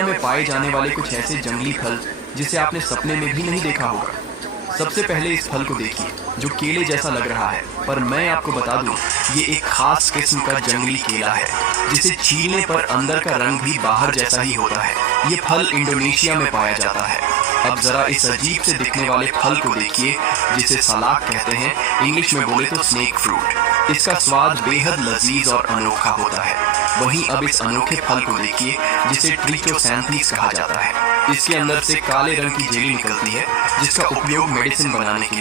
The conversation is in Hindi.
दुनिया में पाए जाने वाले कुछ ऐसे जंगली फल जिसे आपने सपने में भी नहीं देखा होगा। सबसे पहले इस फल को देखिए, जो केले जैसा लग रहा है, पर मैं आपको बता दूं, ये एक खास किस्म का जंगली केला है, जिसे छीलने पर अंदर का रंग भी बाहर जैसा ही होता है। ये फल इंडोनेशिया में पाया जाता है। अब जरा इस अजीब से दिखने वाले फल को देखिए, जिसे सलाद कहते हैं, इंग्लिश में बोले तो स्नेक फ्रूट। इसका स्वाद बेहद लजीज और अनोखा होता है। वहीं अब इस अनोखे फल को देखिए, जिसे ट्रिचोसैंथीस कहा जाता है। इसके अंदर से काले रंग की जेली निकलती है, जिसका उपयोग मेडिसिन बनाने के लिए